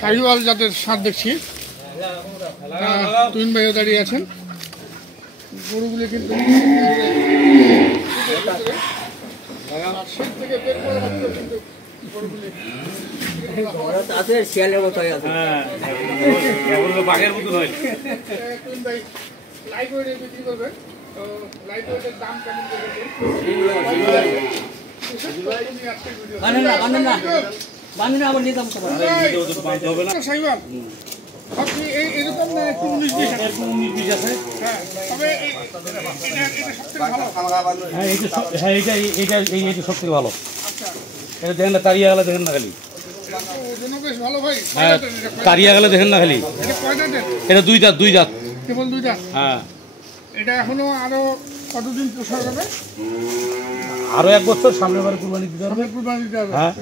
শাহিওয়াল জাতের ষাঁড় দেখছি, তুহিন ভাইও দাঁড়িয়ে আছেন। গরুগুলি কিন্তু শিয়ালের মতো বাঘের মতো নয়। লাইট ওয়েটে বিক্রি করবেন, তো লাইট ওয়েটের দাম কেমন এরকম না একটু 19-20 আছে। হ্যাঁ, তবে এইটা সব থেকে ভালো। এটা দেখেন না, তারিয়া গেলে দেখেন না খালি, তারিয়া গেলে দেখেন না খালি। এটা দুই দাঁত কেবল 2 দাঁত। হ্যাঁ, এটা এখনো আরো কতদিন পোষা যাবে? আরো 1 বছর। সামনে বারে কুরবানি দিতে হবে। হ্যাঁ,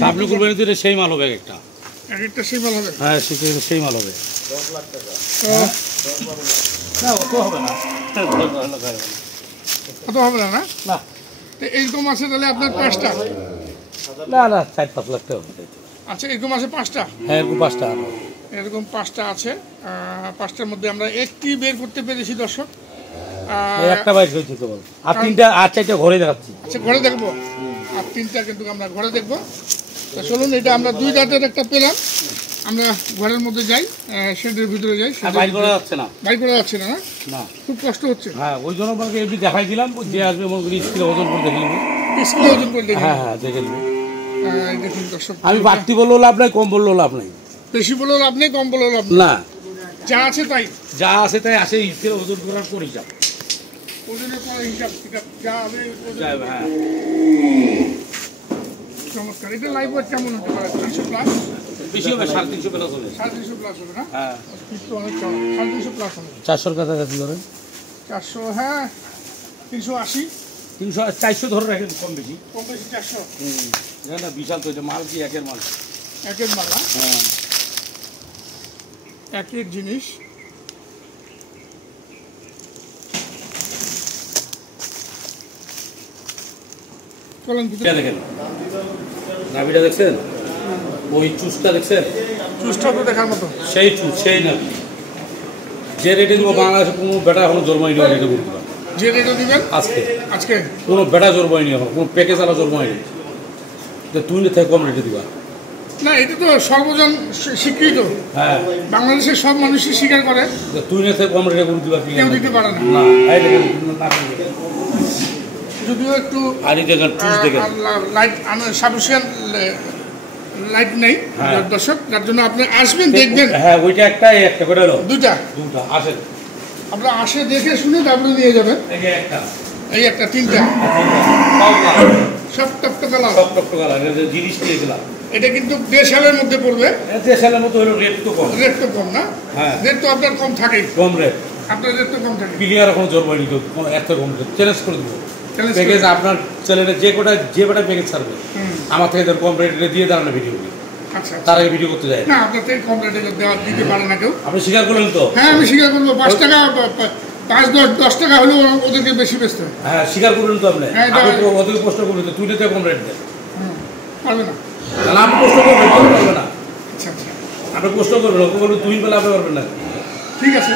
সামনে কুরবানি দিতে সেই মাল হবে একটা সেই মাল হবে। হ্যাঁ, সেই মাল হবে। না, অত হবে না, অত হবে না। না, এইরকম আছে তাহলে আপনার 5টা? না, 4-5 লাখ টাকা। আচ্ছা, এরকম আছে 5টা? হ্যাঁ, এরকম 5টা। এরকম 5টা আছে। 5টার মধ্যে আমরা একটি বের করতে পেরেছি দর্শক। একটা বাইক হয়েছে কেবল, আর 3টা আর 4টা ঘরে দেখাচ্ছি। আচ্ছা, ঘরে দেখবো। আর 3টা কিন্তু আমরা ঘরে দেখবো। তো চলুন, এটা আমরা 2 দাঁতের একটা পেলাম। আমরা ঘরের মধ্যে যাই, শেডের ভিতরে যাই। বাইক করা যাচ্ছে না, না, খুব কষ্ট হচ্ছে। হ্যাঁ, ওই জন্য আপনাকে এমনি দেখাই দিলাম, যে আসবে মনে করি স্কিলে ওজন করে দেখে নেবে। স্কিলে ওজন করে দেখে? হ্যাঁ, দেখে নেবে। দেখুন দর্শক, আমি বাড়তি বললেও লাভ নাই, কম বললেও লাভ নাই। বেশি বলেও লাভ নেই, কম বলেও লাভ না, যা আছে তাই আসে। স্কিলে ওজন করার পর হিসাব, ওজনের পর হিসাব যা হবে। হ্যাঁ, চমৎকার। এটা লাইভ ওয়েট কেমন হতে পারে? 300 প্লাস? বেশি হবে, 350 প্লাস হবে। 350 প্লাস হবে না? হ্যাঁ, কিন্তু অনেক 350 প্লাস হবে। 400 কাছাকাছি ধরেন। 400, হ্যাঁ, 380, 400 ধরে রাখেন, কম বেশি 400। না, বিশাল তো, এটা মাল কি একের মাল। একের মাল? হ্যাঁ, একের জিনিস। দেখেন নাভিটা দেখছেন, ওই চুষটা দেখছেন? চুষটা তো দেখার মতো। সেই চুষ, সেই নাভি। যে রেটে দিব বাংলাদেশে কোনো বেটা এখনো জন্মায়নি। রেটে বলতে পারেন যে রেটে দিবেন আজকে কোনো বেটা জন্মায়নি, এখন কোনো প্যাকেজ আলা জন্মায়নি যে তুই থেকে কম রেটে দিবা। না, এটা তো সর্বজন স্বীকৃত। হ্যাঁ, বাংলাদেশের সব মানুষই স্বীকার করে তুই থেকে কম রেটে করে দিবা, কেউ দিতে পারে না। যদিও একটু লাইট সাফিসিয়েন্ট লাইট নেই দর্শক, যার জন্য আপনি আসবেন, দেখবেন। হ্যাঁ, ওইটা একটা করে হলো, দুটা আসেন, আপনারা আসে দেখে শুনে তারপরে নিয়ে যাবেন। এই একটা 3টা সব টকটকা লাল, জিনিস নিয়ে গেলাম। এটা কিন্তু দেশালের মধ্যে পড়বে। দেশালের মতো হলো, রেট তো কম। রেট তো কম না? হ্যাঁ, রেট তো আপনার কম থাকে, কম রেট। আপনার রেট তো কম থাকে। ক্লিয়ার এখন জন্মায়নি, এত কম রেট চ্যালেঞ্জ করে দেবো। প্যাকেজ আপনার চ্যানেলে যে বেটা প্যাকেজ ছাড়বে আমার থেকে কম রেটে দিয়ে দাঁড়ানো ভিডিও। আচ্ছা, তার আগে ভিডিও করতে যায় না, আপনার থেকে কম রেটে দিতে পারে না কেউ। আপনি স্বীকার করলেন তো? হ্যাঁ, আমি স্বীকার করবো। 5 টাকা 5-10 টাকা হলেও ওদেরকে বেশি বেচতে। হ্যাঁ, স্বীকার করলেন তো আপনি? ওদেরকে প্রশ্ন করবেন তো, তুই তো কম রেট দেন, পারবে না? তাহলে আপনি প্রশ্ন করবেন, পারবে না। আচ্ছা, আপনি প্রশ্ন করবেন, তুই বলে আপনি পারবেন না। ঠিক আছে,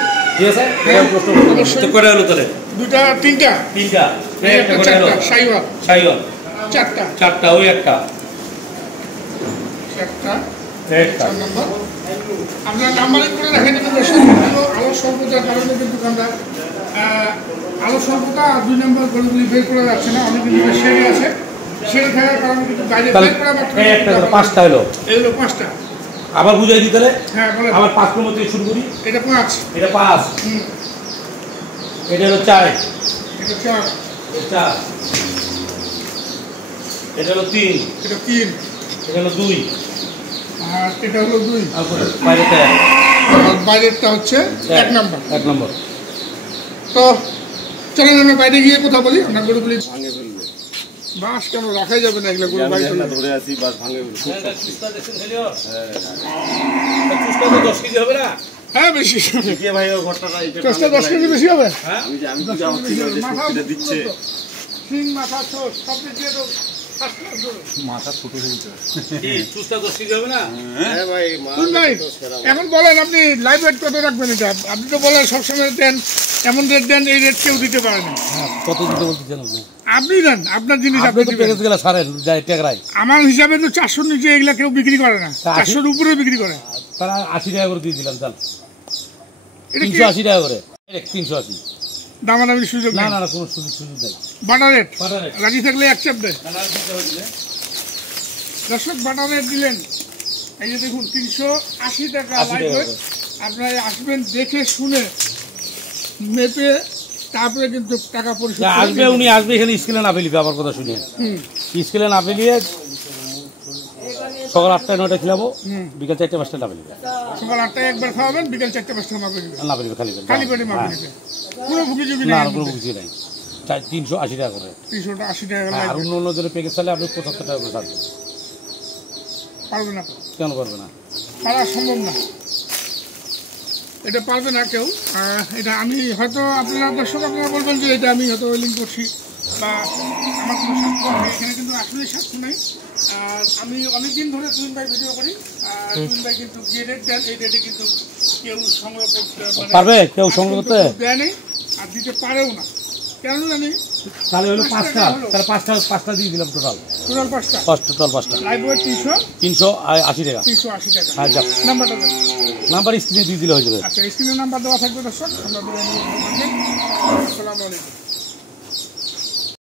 প্রশ্ন করে হলো তাহলে 2টা 3টা শাহিওয়াল 4টা ওই একটা 4 নম্বর। আপনার নাম্বারিং করে রাখেন। আলো স্বল্পতার কারণে কিন্তু আমরা আলো স্বল্পতা 2 নম্বর গরুগুলি বের করা যাচ্ছে না। অনেক কিন্তু শেডে আছে, শেডে থাকার কারণে কিন্তু বাইরে বের করা যাচ্ছে। 5টা হলো, এই হলো 5টা। আবার বুঝাই দিই তাহলে। হ্যাঁ, বলেন। আবার 5 নম্বর থেকে শুরু করি। এটা 5, এটা 5। এটা হলো 4, এটা 4, এটা 4, এটা হলো 3, এটা 3, এটা হলো 2, আর এটা হলো 2, তারপরে বাইরেটা আর বাইরেরটা হচ্ছে 1 নাম্বার। 1 নম্বর। তো চলেন আমরা বাইরে গিয়ে কথা বলি। আমরা গরুগুলি ভাঙে ফেলবে। বাঁশ কেন রাখাই যাবে না, এগুলো গরু আমি বাইরে একটা ধরে আছি, বাস ভাঙে ফেলবে। খুব শক্তি। চুস্তা দেখছেন খেলিও? চুস্তা তো 10 কেজি হবে না? হ্যাঁ বেশি, কে ভাই ওর ঘরটাটা এটা চেষ্টা ভাঙে 10 কেজি ফেলাই। বেশি হবে। হ্যাঁ? আমি তো আমার ছিল যে শক্তিটা দিচ্ছে। সিং মাথা ছোট সব দিক দিয়ে তো first class গরু। মাথা ছোট হয়ে গেছে। কি চুস্তা 10 কেজি হবে না? হ্যাঁ ভাই, মা শুন ভাই, তো সেরা। এখন বলেন আপনি লাইভ রেট কত রাখবেন? এটা আপনি তো বলেন সবসময় দেন, এমন রেট দেন এই রেট কেউ দিতে পারে না। কত দিতে বলতেছেন আপনি? আপনি দেন, আপনার জিনিস আপনি আপনি তো দিবেন। প্যাকেজ গুলো ছাড়েন যাই টেকরাই। আমার হিসাবে তো 400 নিচে এগুলা কেউ বিক্রি করে না, তা 400 উপরে বিক্রি করে। তারা 80 টাকা করে দিয়ে দিলাম, চাল এটা কি 380 টাকা করে, 380। দামাদামির সুযোগ না নেই? না না, কোনো সুযোগ নেই। Butter rate butter rate. রাজি থাকলে অ্যাকসেপ্ট দেয়। কালার দিতে হবে দিলে। দর্শক বাটার রেট দিলেন, এই যে দেখুন 380 টাকা 80 লাইভ টাকা রেট। করে। আপনারা আসবেন দেখে শুনে মেপে, তারপরে কিন্তু টাকা পরিশোধ যা করে আসবে দিবেন। উনি আসবে এখানে স্কেলে না পেলিবে, আমার কথা শুনে হুম, স্কেলে না পেলিয়ে সকাল 8টায় 9টায় খিলাবো, হুম। বিকাল 4টে 5টায় না পেলিবে, সকাল 8টায় একবার খাওয়াবেন, বিকাল 4টে 5টা মাপে দিবেন। না পেলিবে খালি খালি পেটে মাপে দিবেন, কোনো ভুগি ঝুঁকি না নেই। কোনো কিছু নাই। 380 টাকা করে। 380 টাকা আর লাইভ অন্য অন্য জনের প্যাকেজ চাইলে আপনি 75 টাকা করে ছাড়বেন। পারবে না তো, কেন করবে না? পারা সম্ভব না, এটা পারবে না কেউ। এটা আমি হয়তো আপনারা দর্শক আপনারা বলবেন যে এটা আমি হয়তো ওয়েলিং করছি বা আমার কোনো স্বার্থ নেই, এখানে কিন্তু আসলে স্বার্থ নেই। আর আমি অনেকদিন ধরে তুহিন ভাই ভিডিও করি, আর তুহিন ভাই কিন্তু যে রেট দেন এই রেটে কিন্তু কেউ সংগ্রহ করতে পারবে? কেউ সংগ্রহ করতে? দেয় নেই আর দিতে পারেও না। কেন জানি? তাহলে হলো 5 5টা, টাকা হলো। তাহলে 5টা দিয়ে দিলাম টোটাল। টোটাল 5টা টোটাল 5টা লাইভ ওয়েট 380 টাকা। 380 টাকা। হ্যাঁ, যাক। নাম্বারটা দেন। নাম্বার স্ক্রিনে দিয়ে দিলে হয়ে যাবে। আচ্ছা, স্ক্রিনের নাম্বার দেওয়া থাকবে দর্শক। আমরা আসসালামু আলাইকুম।